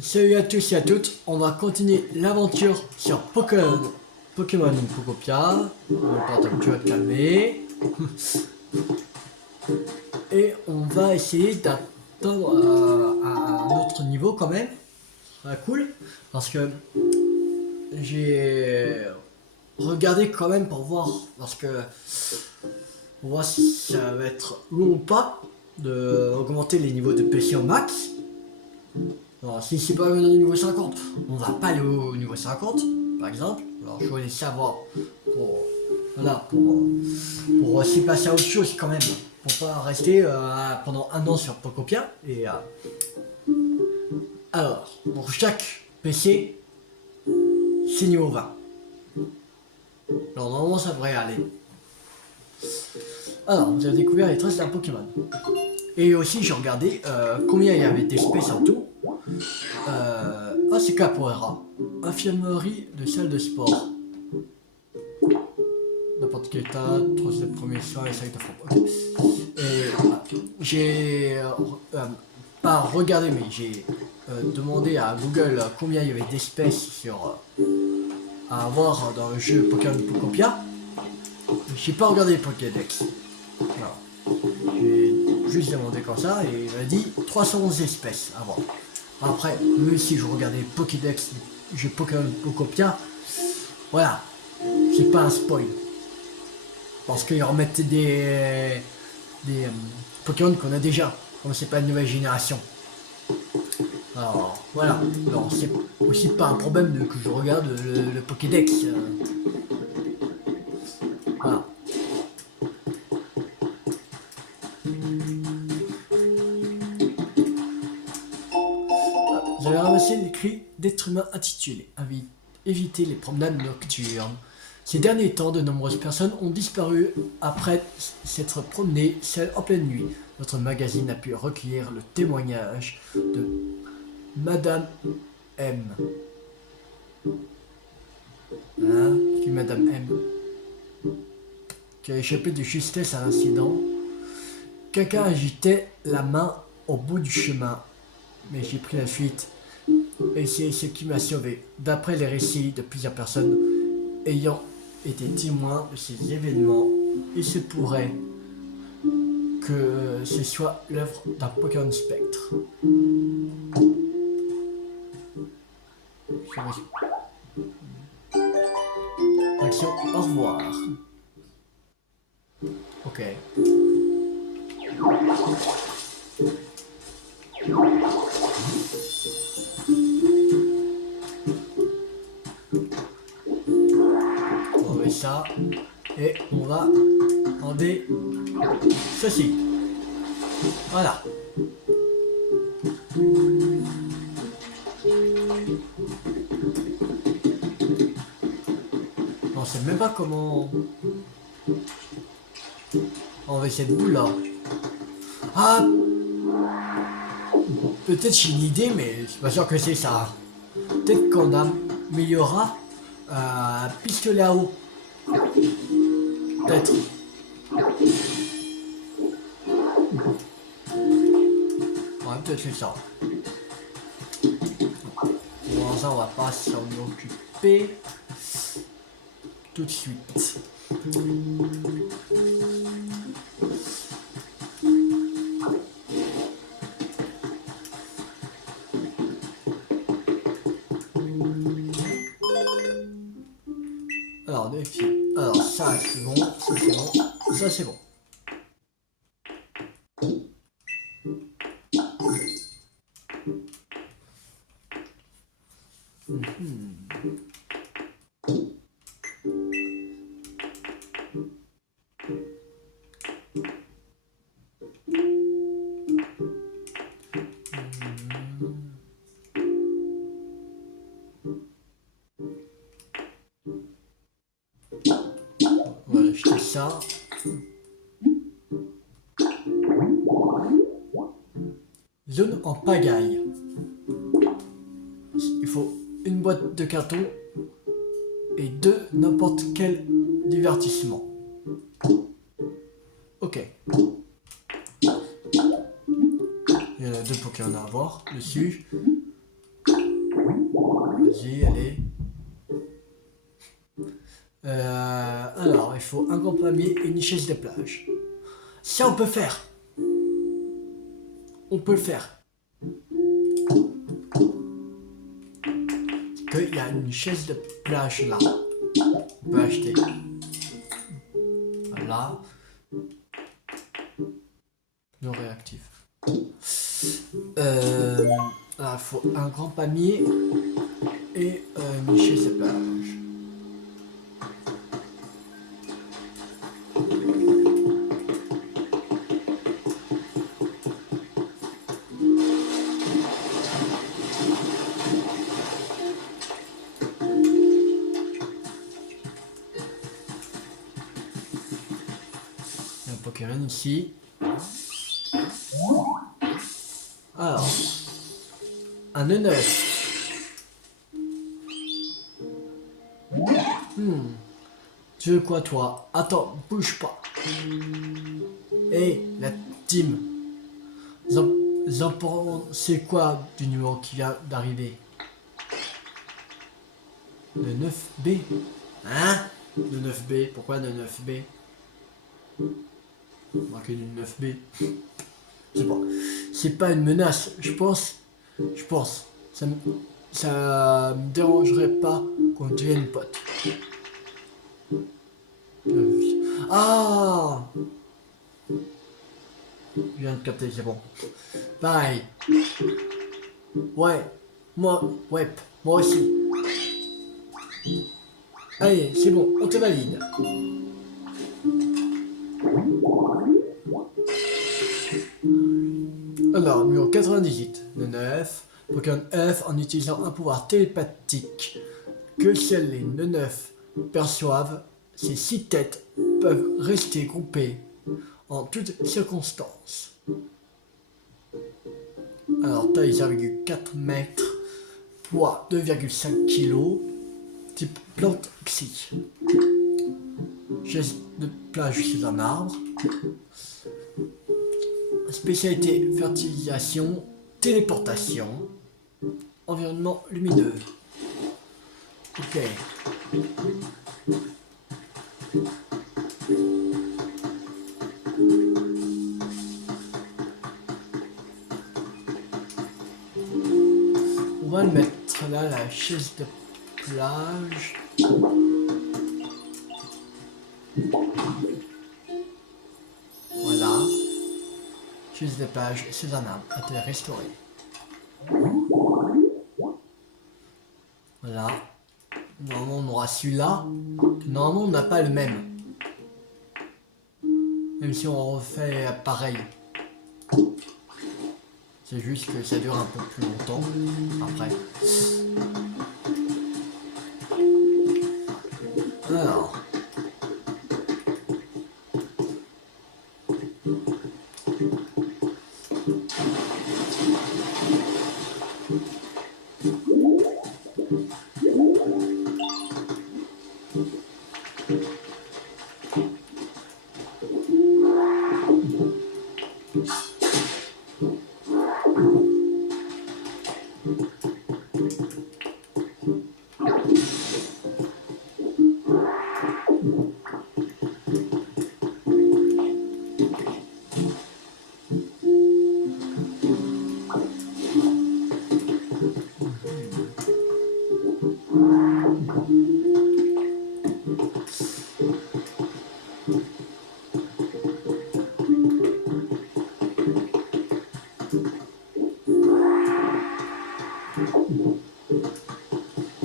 Salut à tous et à toutes, on va continuer l'aventure sur Pokémon Pokopia. Tu vas te calmer. Et on va essayer d'atteindre à un autre niveau quand même. Cool. Parce que j'ai regardé quand même pour voir. Parce que on voit si ça va être long ou pas d'augmenter les niveaux de PC au max. Alors, si c'est pas au niveau 50, on va pas aller au niveau 50, par exemple. Alors, je voulais savoir pour, voilà, pour aussi passer à autre chose quand même. Pour pas rester pendant un an sur Pocopia. Et, alors, pour chaque PC, c'est niveau 20. Alors, normalement, ça devrait aller. Alors, vous avez découvert les traces d'un Pokémon. Et aussi, j'ai regardé combien il y avait d'espèces en tout. Ah, c'est Capoeira. Infirmerie de salle de sport. N'importe quel état, 3 premiers soins et 5 de frappe. Okay. Et j'ai pas regardé, mais j'ai demandé à Google combien il y avait d'espèces à avoir dans le jeu Pokémon Pocopia. J'ai pas regardé les Pokédex. J'ai juste demandé comme ça et il m'a dit 311 espèces à voir. Après, même si je regardais Pokédex, j'ai Pokémon Pocopia, voilà, c'est pas un spoil. Parce qu'ils remettent des Pokémon qu'on a déjà, comme c'est pas une nouvelle génération. Alors, voilà, alors c'est aussi pas un problème que je regarde le Pokédex. Voilà. J'avais ramassé l'écrit d'être humain intitulé Éviter les promenades nocturnes. Ces derniers temps, de nombreuses personnes ont disparu après s'être promenées seules en pleine nuit. Notre magazine a pu recueillir le témoignage de Madame M. Hein? Qui est Madame M? Qui a échappé de justesse à l'incident. Quelqu'un agitait la main au bout du chemin, mais j'ai pris la fuite. Et c'est ce qui m'a sauvé. D'après les récits de plusieurs personnes ayant été témoins de ces événements, il se pourrait que ce soit l'œuvre d'un Pokémon Spectre. Action, au revoir. Ok. On enlever ça et on va enlever ceci. Voilà. On sait même pas comment enlever cette boule là. Ah, peut-être j'ai une idée, mais je suis pas sûr que c'est ça. Peut-être qu'on améliorera pistolet à eau. Peut-être. Ouais, peut-être c'est ça. Bon, ça, on va pas s'en occuper tout de suite. Alors, défi. Alors, ça c'est bon, ça c'est bon, ça c'est bon. On va acheter ça. Zone en pagaille. Il faut une boîte de carton et 2 n'importe quel divertissement. Ok. Il y en a 2 pour qu'il y en a à voir dessus. Vas-y, allez. Alors, il faut un grand palmier et une chaise de plage. Ça, on peut faire. On peut le faire. Il y a une chaise de plage là. On peut acheter. Voilà. Non réactif. Il faut un grand palmier et une chaise de plage. Il y a un Pokémon ici. Alors, un E9. Tu veux quoi toi? Attends, bouge pas. Hey, la team. Vous en pensez quoi du numéro qui vient d'arriver? Le 9B. Hein? Le 9B, pourquoi le 9B? Marqué du 9B. C'est pas une menace, je pense. Ça me dérangerait pas qu'on devienne potes. Ah! Je viens de capter, c'est bon. Pareil. Ouais. Moi aussi. Allez, c'est bon, on te valide. Alors, numéro 98, le 9. Pokémon F en utilisant un pouvoir télépathique que seuls les neufs perçoivent, ces 6 têtes peuvent rester groupées en toutes circonstances. Alors, taille 0,4 mètres, poids 2,5 kg, type plante psy. Chaise de plage sur un arbre. Spécialité fertilisation, téléportation, environnement lumineux. Ok. On va le mettre là, la chaise de plage. Voilà. Chaise de plage, c'est un arbre à te restaurer. Voilà. Normalement, on aura celui-là. Normalement, on n'a pas le même. Même si on refait pareil. C'est juste que ça dure un peu plus longtemps après. Alors.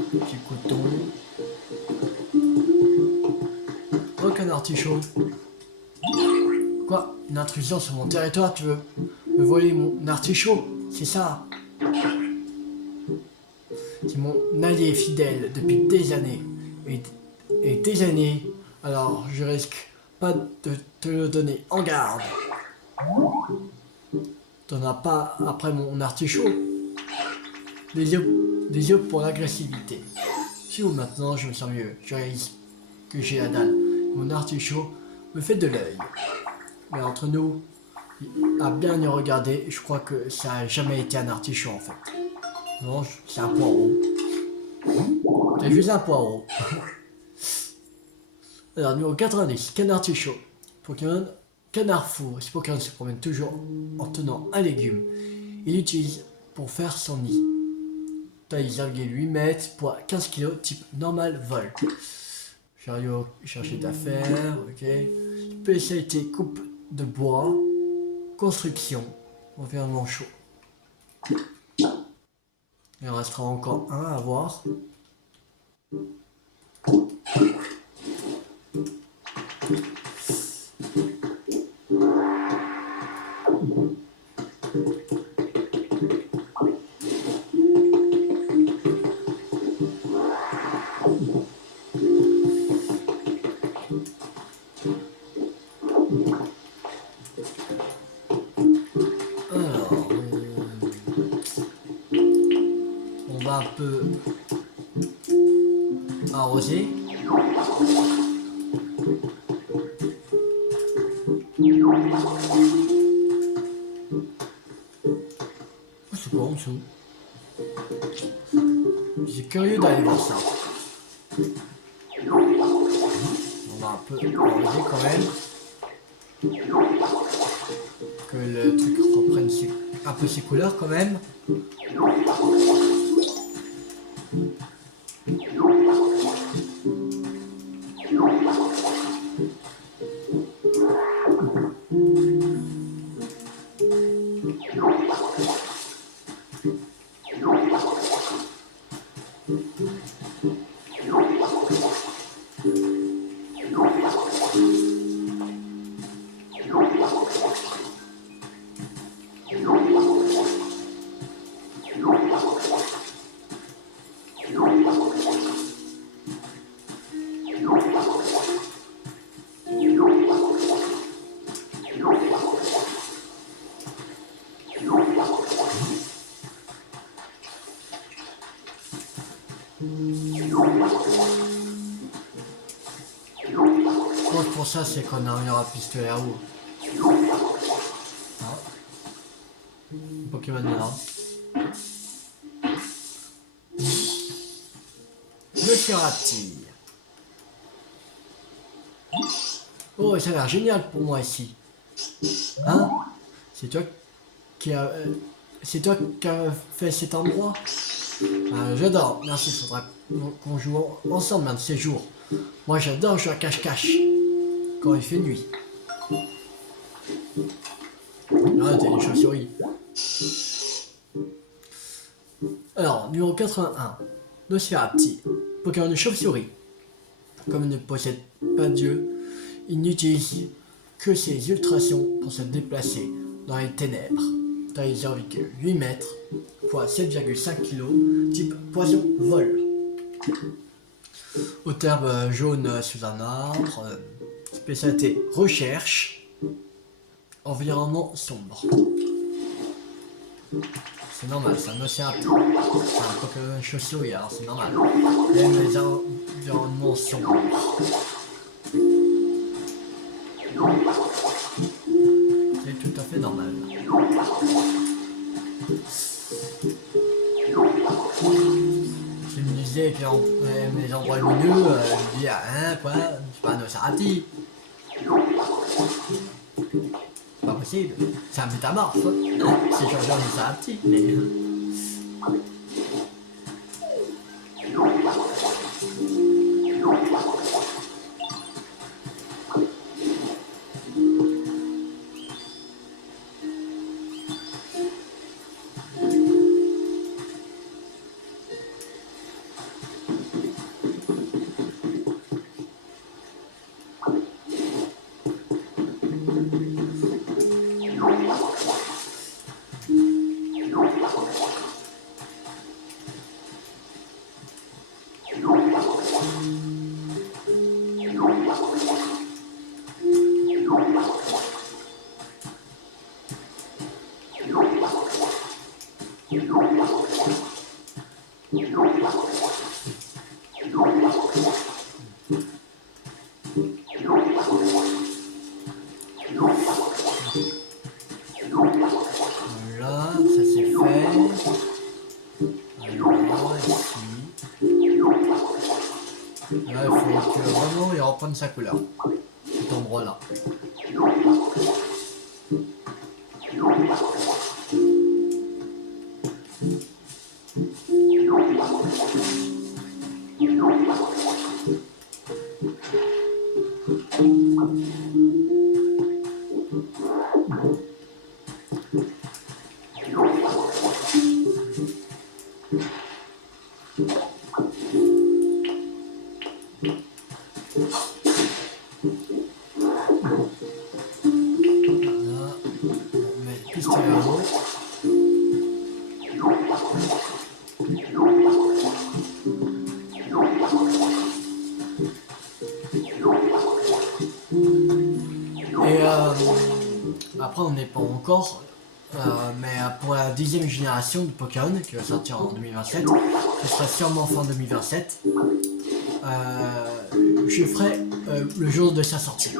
Petit coton. Aucun artichaut. Quoi? Une intrusion sur mon territoire? Tu veux me voler mon artichaut? C'est ça? C'est mon allié fidèle depuis des années. Et des années. Alors je risque pas de te le donner. En garde! T'en as pas après mon artichaut? Des yeux pour l'agressivité. Si ou maintenant je me sens mieux. Je réalise que j'ai la dalle. Mon artichaut me fait de l'œil. Mais entre nous, À bien y regarder, je crois que ça a jamais été un artichaut en fait. Non, c'est un poireau. C'est juste un poireau. Alors, numéro 90, canard artichaut. Pokémon canard fou. Ce Pokémon se promène toujours en tenant un légume. Il l'utilise pour faire son nid. Taille 0,8 mètres, poids 15 kg, type normal vol. Chariot, chercher d'affaires, ok. Spécialité coupe de bois, construction, environnement chaud. Il en restera encore un à voir. Alors, on va un peu arroser. Oh, c'est quoi en dessous? J'ai curieux d'aller voir ça. On va un peu arroser quand même. Que le truc reprenne un peu ses couleurs quand même. Donc pour ça, c'est qu'on a un pistolet à eau. Ah. Pokémon là. Le Ferati. Oh, ça a l'air génial pour moi ici. Hein? C'est toi qui a, c'est toi qui a fait cet endroit? J'adore. Merci, il faudra qu'on joue ensemble un de ces jours. Moi, j'adore jouer à cache-cache quand il fait nuit. Ah, t'as une chauve-souris. Alors, numéro 81. Nosferatu. Pokémon de chauve-souris. Comme il ne possède pas Dieu, il n'utilise que ses ultrasons pour se déplacer dans les ténèbres. Taille 0,8 mètres, poids 7,5 kg, type poison vol. Au terme jaune sous un arbre, spécialité recherche, environnement sombre. C'est normal, c'est un Nosferatu. C'est un Pokémon chauve-souris, alors c'est normal. Il aime les environnements sombres. C'est tout à fait normal. Tu me disais que les endroits lumineux, je me dis, hein, quoi, c'est pas un Nosferatu. Pas possible, c'est un métamorphe. C'est changé en Nosferatu, mais... reprendre sa couleur. Cet endroit-là. Et après on n'est pas encore, mais pour la 10e génération de Pokémon qui va sortir en 2027, ce sera sûrement fin 2027, je ferai le jour de sa sortie.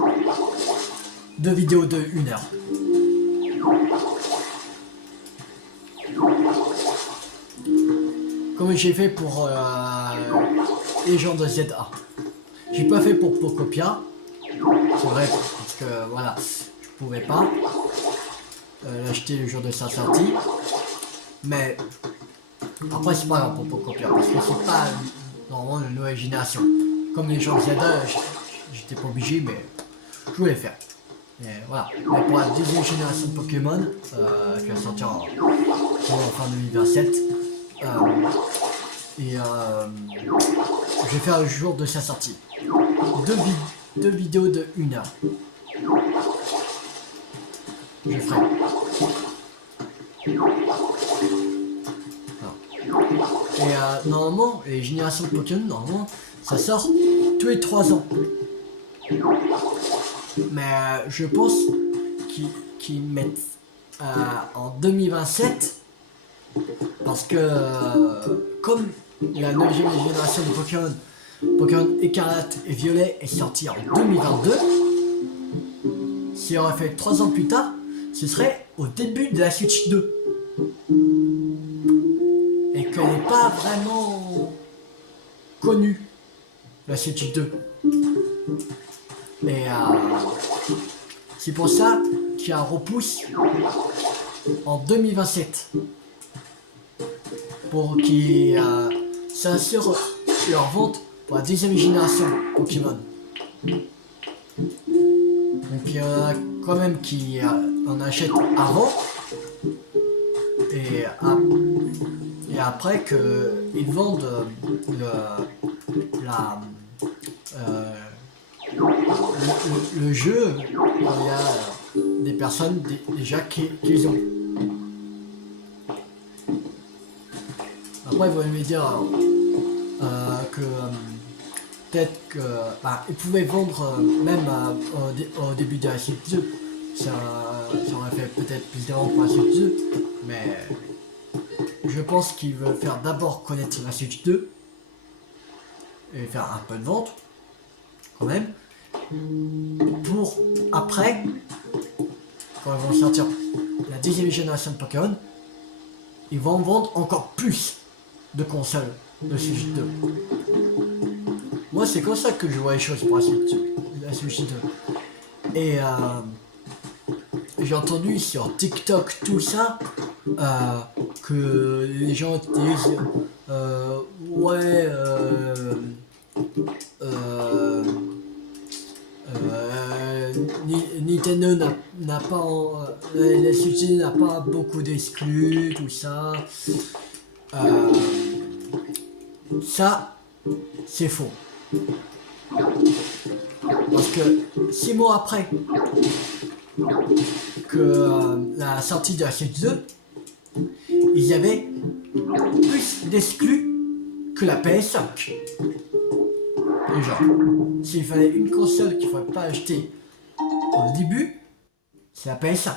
2 vidéos de 1 heure. Comme j'ai fait pour les gens de ZA. J'ai pas fait pour Pocopia. C'est vrai, parce que voilà, je pouvais pas l'acheter le jour de sa sortie. Mais après, c'est pas grave pour Pocopia, parce que c'est pas normalement une nouvelle génération. Comme les gens de Zelda, j'étais pas obligé, mais je voulais faire. Et voilà. Mais pour la 10e génération de Pokémon, qui va sortir en fin 2027, je vais faire le jour de sa sortie. 2 vidéos de 1 heure. Je ferai. Et normalement, les générations de Pokémon, normalement, ça sort tous les 3 ans. Mais je pense qu'ils mettent en 2027 parce que comme la 9e génération de Pokémon Écarlate et Violet est sortie en 2022, si on aurait fait 3 ans plus tard, ce serait au début de la Switch 2. Et qu'elle n'est pas vraiment connue, la Switch 2. Et c'est pour ça qu'il y a un repousse en 2027 pour qu'ils s'assurent leur vente pour la 10e génération Pokémon. Donc il y en a quand même qui en achètent avant et après qu'ils vendent le jeu, il y a des personnes déjà qui ont. Après, vous allez me dire que peut-être que ils pouvaient vendre même au début de la Switch 2. Ça aurait fait peut-être plus d'avant pour la Switch 2, mais je pense qu'ils veulent faire d'abord connaître la Switch 2 et faire un peu de vente quand même, pour après, quand ils vont sortir la 10e génération de Pokémon, ils vont vendre encore plus de consoles de Switch 2. Moi, c'est comme ça que je vois les choses pour la Switch 2. Et j'ai entendu sur TikTok tout ça, que les gens disent ouais, Nintendo n'a pas la Switch n'a pas beaucoup d'exclus, tout ça. Ça, c'est faux. Parce que 6 mois après que la sortie de la Switch 2, il y avait plus d'exclus que la PS5. Déjà, s'il fallait une console qu'il ne fallait pas acheter au début, c'est la PS5.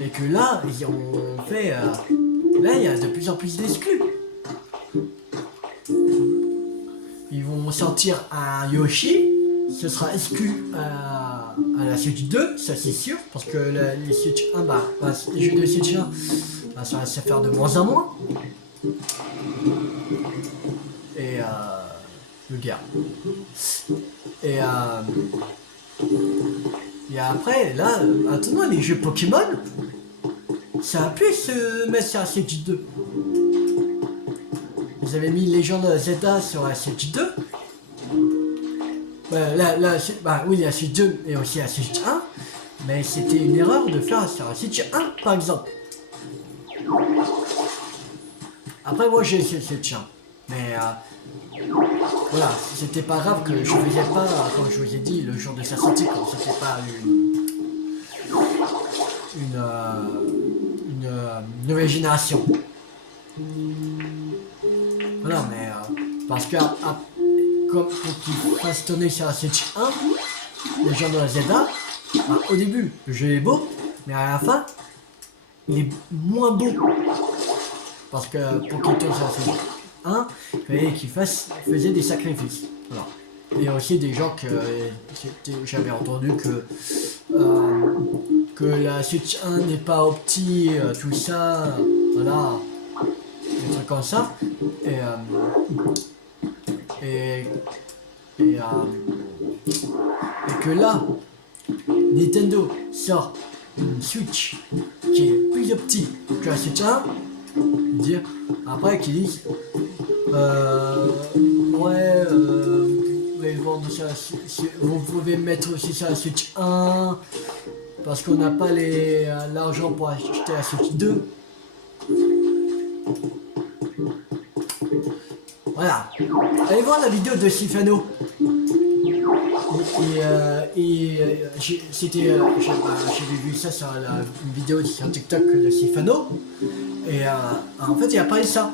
Et que là, ils ont fait... là, il y a de plus en plus d'exclus. Ils vont sortir un Yoshi, ce sera exclu à la Switch 2, ça c'est sûr, parce que les Switch 1, les jeux de Switch 1, ça va se faire de moins en moins. Et le gars. Et après, là, maintenant les jeux Pokémon, ça a pu se mettre sur la Switch 2. Ils avaient mis Legend of Zelda sur la Switch 2. Oui, la Switch 2 et aussi la Switch 1. Mais c'était une erreur de faire sur la Switch 1, par exemple. Après, moi, j'ai essayé le Switch 1. Mais voilà, c'était pas grave que je faisais pas, comme je vous ai dit, le jour de sa sortie, quand c'était pas une nouvelle génération. Voilà, mais parce que comme pour qu'il fasse tourner sur la Switch 1, les gens de la Zelda, au début, le jeu est beau, mais à la fin, il est moins beau. Parce que pour qu'il tourne sur la Switch 1, il fallait qu'il faisait des sacrifices. Voilà. Il y a aussi des gens que j'avais entendu que la Switch 1 n'est pas opti, tout ça, voilà, des trucs comme ça. Et que là, Nintendo sort une Switch qui est plus opti que la Switch 1, dire après qu'ils disent vous pouvez mettre aussi sur la Switch 1 parce qu'on n'a pas l'argent pour acheter la Switch 2. Voilà, allez voir la vidéo de Sifano. J'avais vu ça sur une vidéo sur TikTok de Sifano. Et en fait, il a parlé de ça.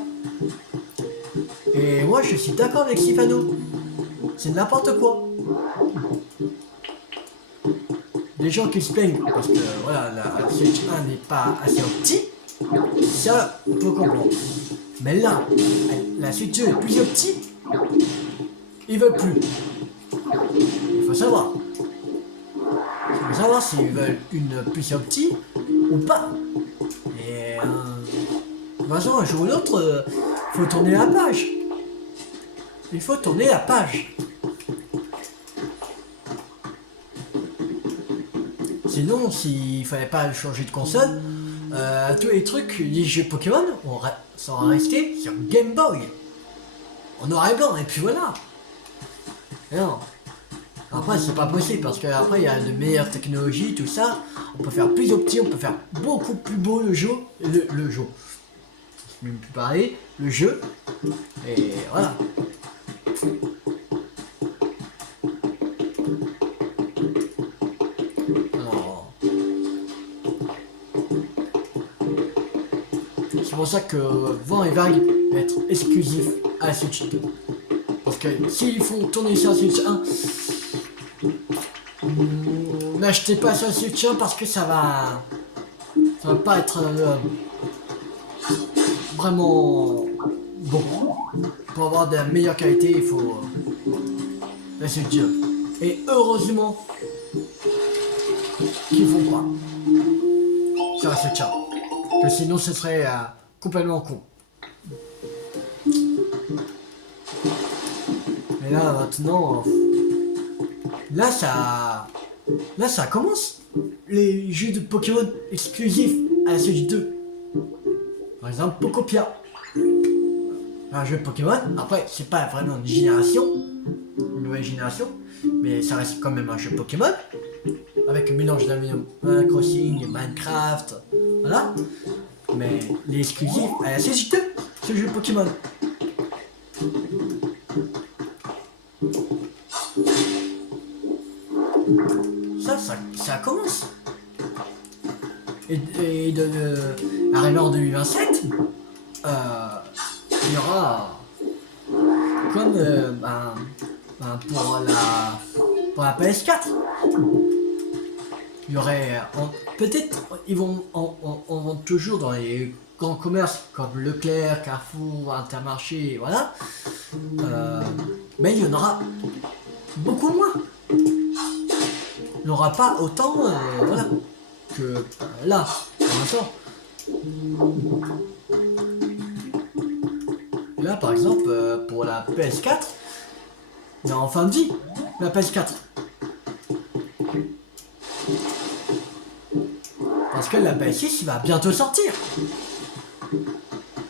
Et moi, je suis d'accord avec Sifano. C'est n'importe quoi. Les gens qui se plaignent parce que voilà, la Switch 1 n'est pas assez opti, ça, on peut comprendre. Mais là, la Switch 2 est plus opti, ils veulent plus. Il faut savoir. Il faut savoir s'ils veulent une plus opti ou pas. Et de toute façon, un jour ou l'autre, faut tourner la page. Il faut tourner la page. Sinon, s'il fallait pas changer de console, tous les trucs, les jeux Pokémon, ça aurait resté sur Game Boy. En noir et blanc, et puis voilà. Et non. Après, c'est pas possible, parce qu'après, il y a de meilleures technologies, tout ça. On peut faire plus opti, on peut faire beaucoup plus beau le jeu. Le jeu. Je ne peux plus parler. Le jeu. Et voilà. C'est pour ça que Vent et Vague va être exclusif à la Switch 2. Parce que s'ils font tourner sur la Switch 1, n'achetez pas sur la Switch 1 parce que ça va pas être vraiment bon. Pour avoir de la meilleure qualité, il faut la Switch 2. Et heureusement qu'ils font pas sur la Switch 1. Que sinon ce serait complètement con. Mais là maintenant, là ça commence. Les jeux de Pokémon exclusifs à la Switch 2. Par exemple Pokopia. Un jeu de Pokémon. Après c'est pas vraiment une nouvelle génération, mais ça reste quand même un jeu Pokémon. Avec un mélange d'Animal Crossing, Minecraft, voilà. Mais les exclusifs à la Switch 2, ce jeu Pokémon. Ça commence. Et arrivé en 2027, il y aura comme pour la PS4. Il y aurait peut-être ils vont toujours dans les grands commerces comme Leclerc, Carrefour, Intermarché, voilà. Mais il y en aura beaucoup moins. n'aura pas autant, voilà, que là, pour l'instant. Là, par exemple, pour la PS4, il est en fin de vie, la PS4. Parce que la PS6, il va bientôt sortir.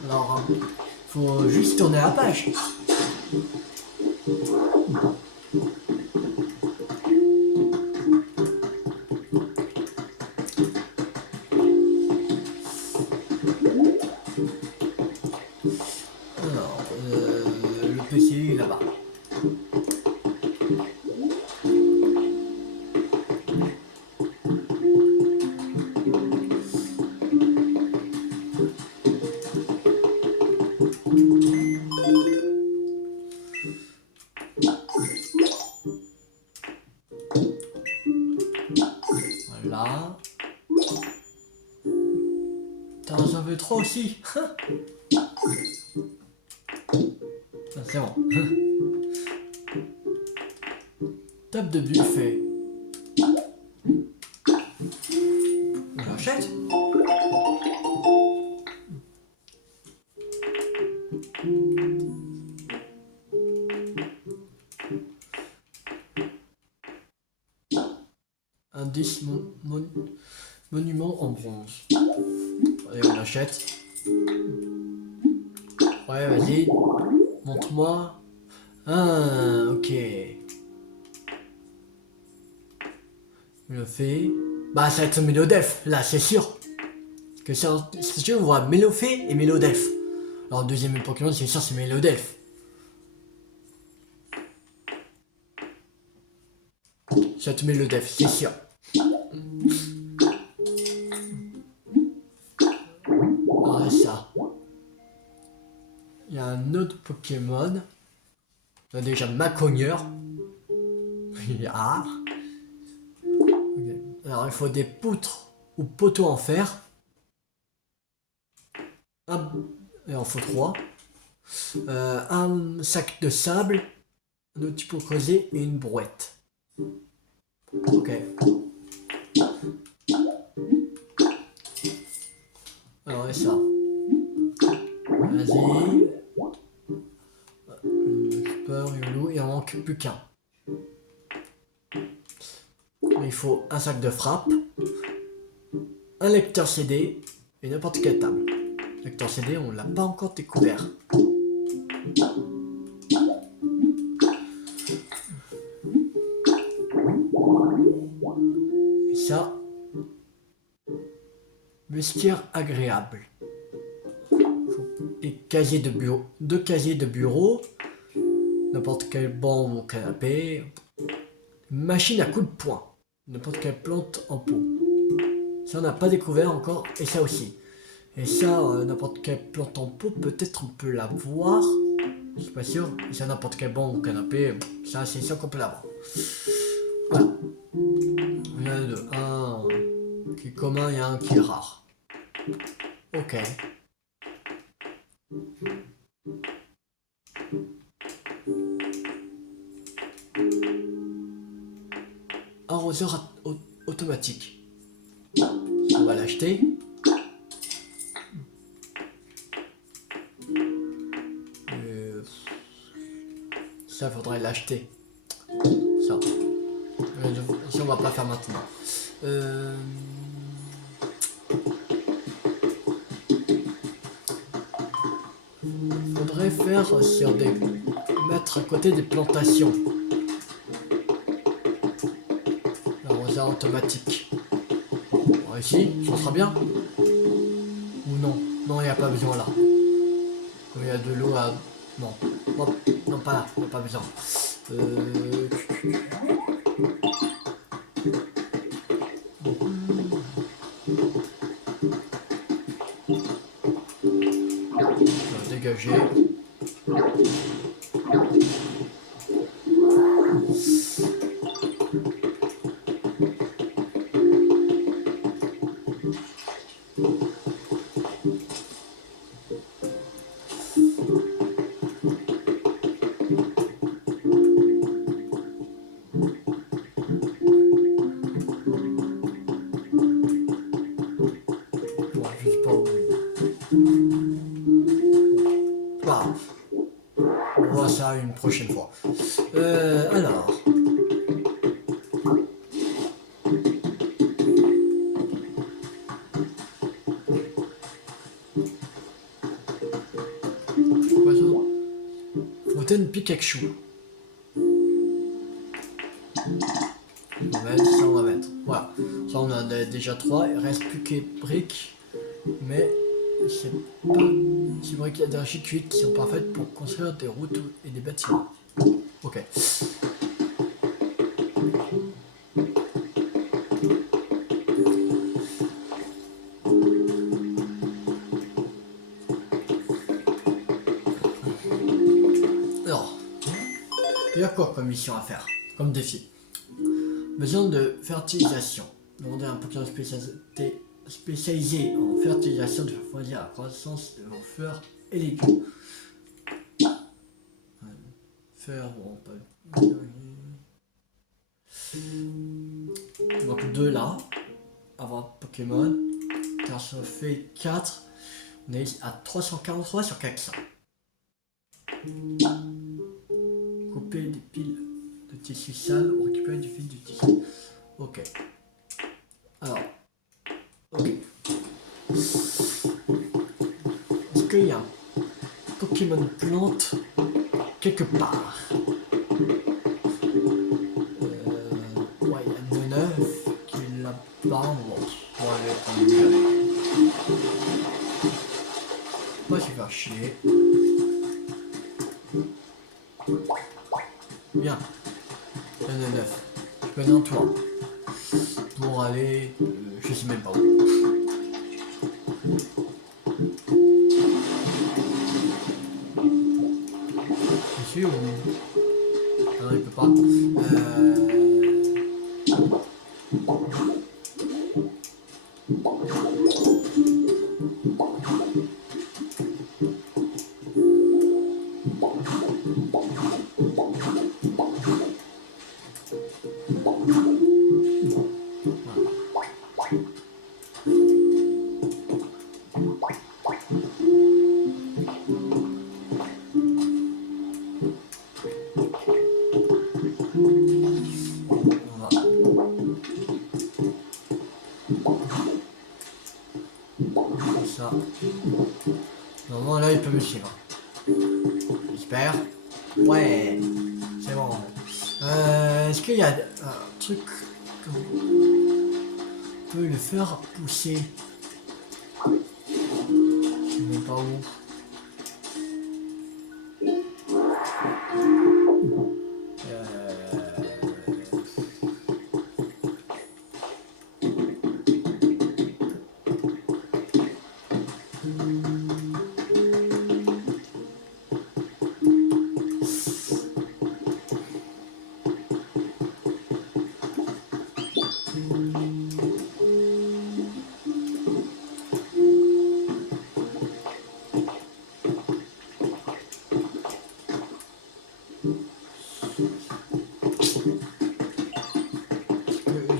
Alors, faut juste tourner la page. Alors, le PC est là-bas. Voilà. J'en veux trop aussi. C'est bon. Table de buffet. On l'achète. Indice monument en bronze. Allez, on l'achète. Ouais, vas-y. Montre-moi. Ah, ok. Je le fais. Bah, ça va être Mélodef, là, c'est sûr. Parce que c'est sûr, on voit Mélofée et Mélodef. Alors, le deuxième Pokémon, c'est sûr, c'est Mélodef. Ça te met le def, c'est sûr. Ah, ça. Il y a un autre Pokémon. On a déjà Macogneur. Ah. Okay. Alors, il faut des poutres ou poteaux en fer. Il en faut 3. Un sac de sable, un outil pour creuser et une brouette. Ok. Alors, et ça. Vas-y. Peur, Yolo, il en manque plus qu'un. Il faut un sac de frappe, un lecteur CD et n'importe quelle table. Le lecteur CD, on l'a pas encore découvert. Et ça, vestiaire agréable. Et casier de bureau, 2 casiers de bureau, n'importe quel banc ou canapé, machine à coups de poing, n'importe quelle plante en pot. Ça on n'a pas découvert encore, et ça aussi. Et ça, n'importe quelle plante en pot, peut-être on peut la voir. Je suis pas sûr. Et ça, n'importe quel banc ou canapé, ça c'est sûr qu'on peut la voir. Voilà. Il y en a deux. Un qui est commun et un qui est rare. Ok. Arroseur automatique. On va l'acheter. Ça faudrait l'acheter. Ça. Ça on va pas faire maintenant. Faudrait faire sur des mettre à côté des plantations. Arroseur automatique. Bon, ici, ça sera bien. Ou non? Non, il n'y a pas besoin là. Il y a de l'eau à. Non. Hop. Non, pas là, il n'y a pas besoin. Dégager. Golden Pikachu. On va mettre, ça on va mettre. Voilà. Ça on en a déjà 3. Il reste plus que briques. Mais c'est pas ces briques d'énergie cuites qui sont parfaites pour construire des routes et des bâtiments. Ok. Alors, il y a quoi comme mission à faire? Comme défi? Besoin de fertilisation. Demandez à un Pokémon spécialisé en fertilisation de favoriser la croissance de vos fleurs et légumes. Faire, bon, pas... Donc 2 là. Avoir Pokémon. Car ça fait 4. On est à 343 sur 400. Couper des piles de tissu sale ou récupérer du fil du tissu. Ok. Alors. Ok. Est-ce qu'il y a un Pokémon plante quelque part? Ouais, il y a 9 qui l'a pas. Bon, on va aller prendre une. Moi, je vais faire chier. Bien. Il y en a 9. Je vais dans toi. Pour aller. Je sais même pas où. Je suis où? Ah non, il peut pas. Ça. Normalement là il peut me suivre. J'espère. Ouais. C'est bon. Est-ce qu'il y a un truc qu'on peut le faire pousser? Je sais même pas où.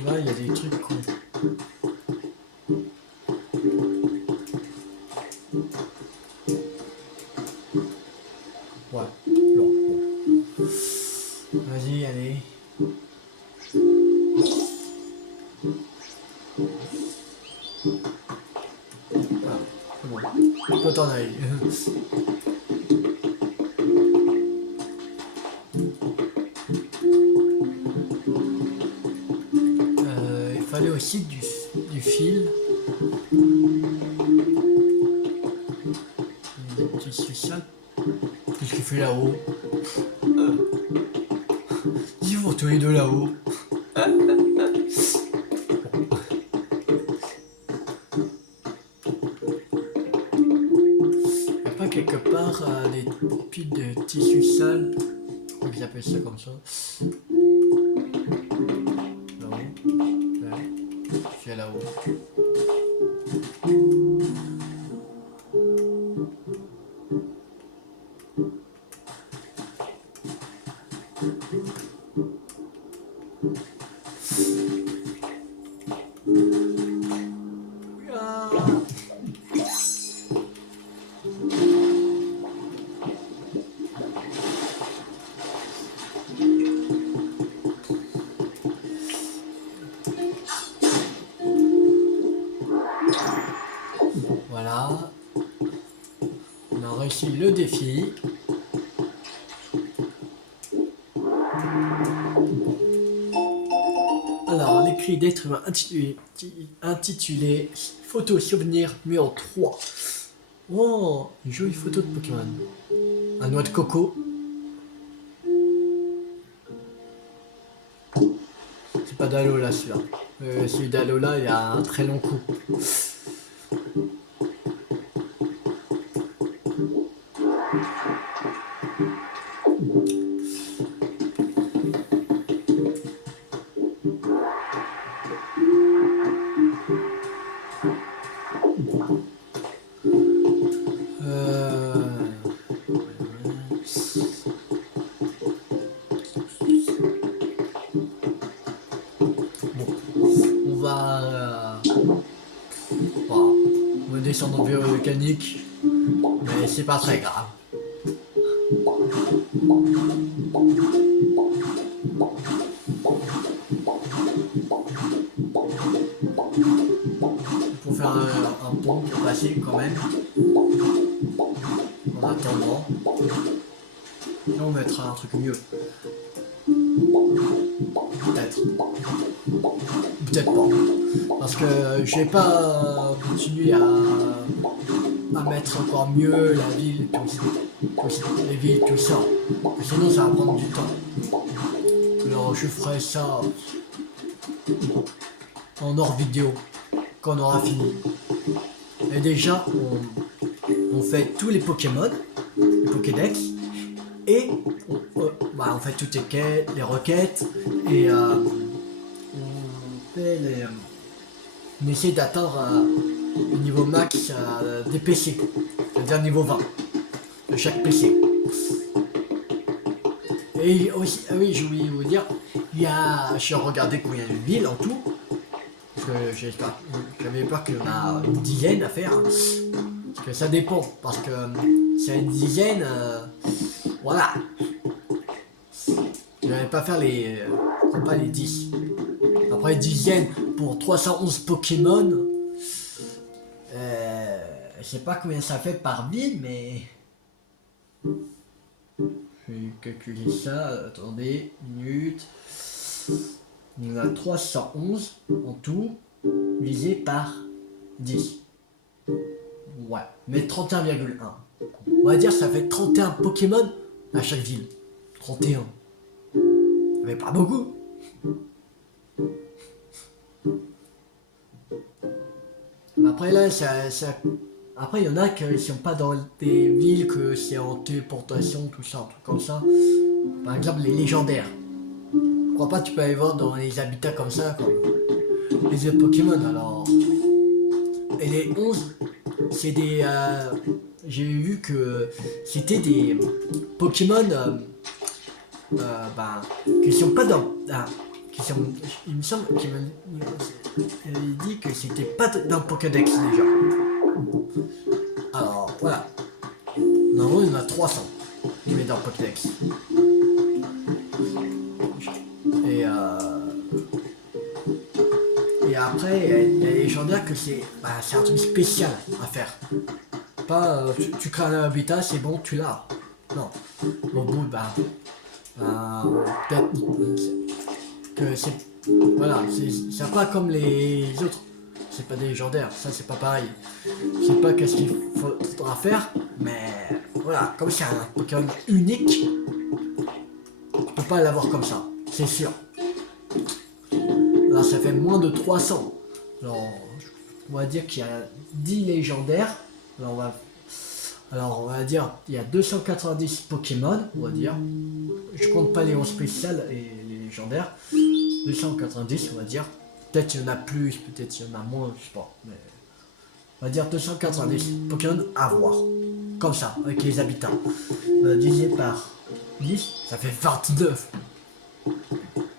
Là il y a des trucs cons. Ouais. Bon. Vas-y, allez. Ah, c'est bon. Tu peux t'en aller. Il fallait aussi du fil. Des tissus sales. Qu'est-ce qu'il fait là-haut? Ils vont tous les deux là-haut. Y'a pas quelque part des piles de tissu sale? Ils appellent ça comme ça. Là-haut. Ouais. C'est là-haut. Voilà. On a réussi le défi. Alors, l'écrit d'être humain intitulé Photo souvenir numéro 3. Oh, une jolie photo de Pokémon. Un noix de coco. C'est pas d'Alola celui-là. Celui d'Alola, il a un très long cou. On va descendre en biomécanique, mais c'est pas très grave. Pour faire un pont pour passer quand même. En attendant. Là on mettra un truc mieux. Peut-être. Peut-être pas. Parce que je vais pas continuer à mettre encore mieux la ville, les villes, tout ça. Sinon ça va prendre du temps. Alors je ferai ça en hors vidéo quand on aura fini. Et déjà on fait tous les Pokémon, les Pokédex, et on fait toutes les quêtes, les requêtes, et on fait on essaie d'atteindre le niveau max des PC, c'est-à-dire niveau 20 de chaque PC. Et aussi, ah oui, j'ai oublié de vous dire, j'ai regardé combien de villes en tout, parce que j'avais peur qu'il y en a une dizaine à faire, parce que ça dépend, parce que c'est une dizaine, voilà. Je vais pas faire pas les 10. Après dizaine pour 311 Pokémon, je sais pas combien ça fait par ville, mais je vais calculer ça. Attendez, minute. Il y en a 311 en tout, divisé par 10. Ouais, mais 31,1. On va dire ça fait 31 Pokémon à chaque ville. 31. Mais pas beaucoup. Après là, après il y en a qui sont pas dans des villes, que c'est en téléportation, tout ça, un truc comme ça. Par exemple les légendaires. Je crois pas que tu peux aller voir dans les habitats comme ça, comme les autres Pokémon. Alors, et les 11, c'est des... j'ai vu que c'était des Pokémon qui sont pas dans... il me semble qu'il dit que c'était pas dans le Pokédex déjà. Alors voilà. Normalement il y en a 300. Il met dans le Pokédex. Et après il y a les légendaires que c'est un truc spécial à faire. Pas tu crées un habitat, c'est bon, tu l'as. Non. Au bout peut-être que c'est... Voilà, c'est pas comme les autres. C'est pas des légendaires, ça c'est pas pareil. Je sais pas qu'est-ce qu'il faudra faire, mais voilà, comme c'est un Pokémon unique, tu peux pas l'avoir comme ça, c'est sûr. Là ça fait moins de 300. Alors, on va dire qu'il y a 10 légendaires. Alors on va dire il y a 290 Pokémon, on va dire. Je compte pas les 11 spéciales et les légendaires. 290 on va dire. Peut-être il y en a plus, peut-être il y en a moins, je sais pas. Mais on va dire 290 Pokémon à voir. Comme ça, avec les habitants. Divisé par 10, ça fait 29.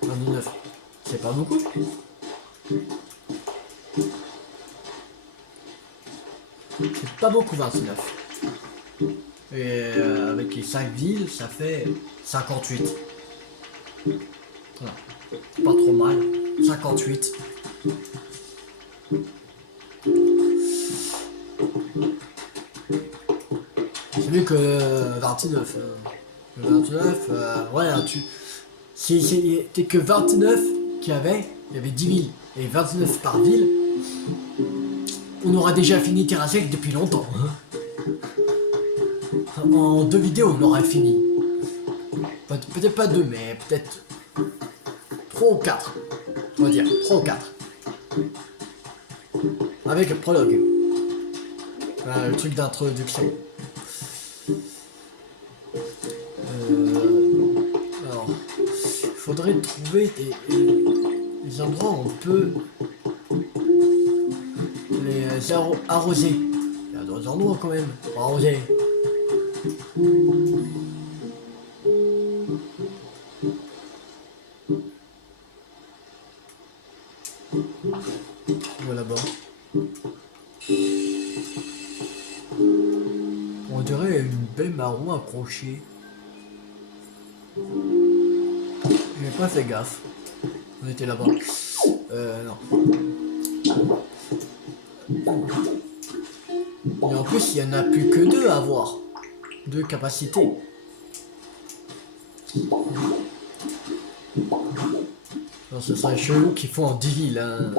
29. C'est pas beaucoup. C'est pas beaucoup 29. Et avec les 5 villes, ça fait 58. Voilà. Pas trop mal. 58. C'est mieux que 29. Le 29, voilà, t'es que 29 qu'il y avait, il y avait 10 villes et 29 par ville, on aura déjà fini Terrasec depuis longtemps. En 2 vidéos, on aura fini. Peut-être pas 2, mais peut-être 3 ou 4. On va dire 3 ou 4. Avec le prologue. Le truc d'introduction. Alors, il faudrait trouver des endroits où on peut les arroser. Il y a d'autres endroits quand même pour arroser. Voilà là-bas. On dirait une baie marron accrochée. J'ai pas fait gaffe. On était là-bas. Non. Et en plus, il y en a plus que 2 à avoir. 2 capacités. Alors, ce serait chelou qu'ils font en 10 villes. Hein.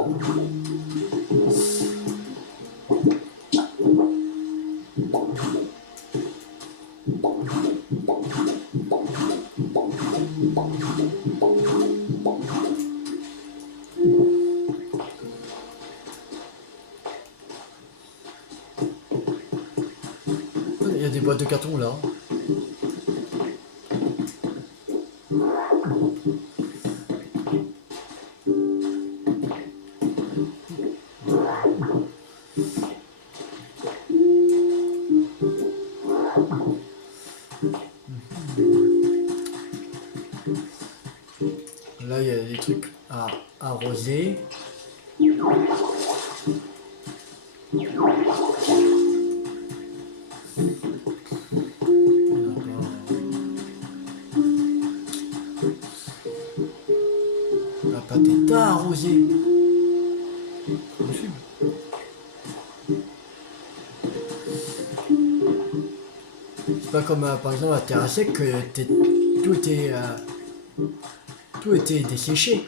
Il y a des boîtes de carton là. Là, il y a des trucs à arroser. La pâte est arrosée. Possible. C'est pas comme par exemple à Terrasec que tout était desséché.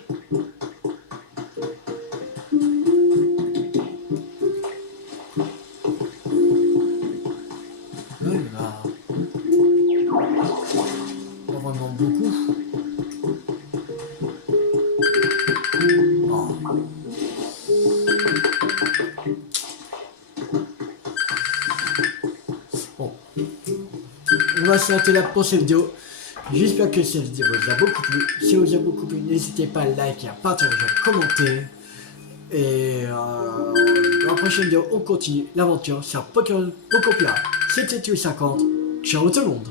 Là, il y en a pas vraiment beaucoup. Oh. Bon. On va s'arrêter là pour cette vidéo. J'espère que cette vidéo vous a beaucoup plu. Si vous a beaucoup plu, n'hésitez pas à liker, à partager, à commenter. Et dans la prochaine vidéo, on continue l'aventure sur Pokémon Ocopia. C'était Tue50. Ciao tout le monde.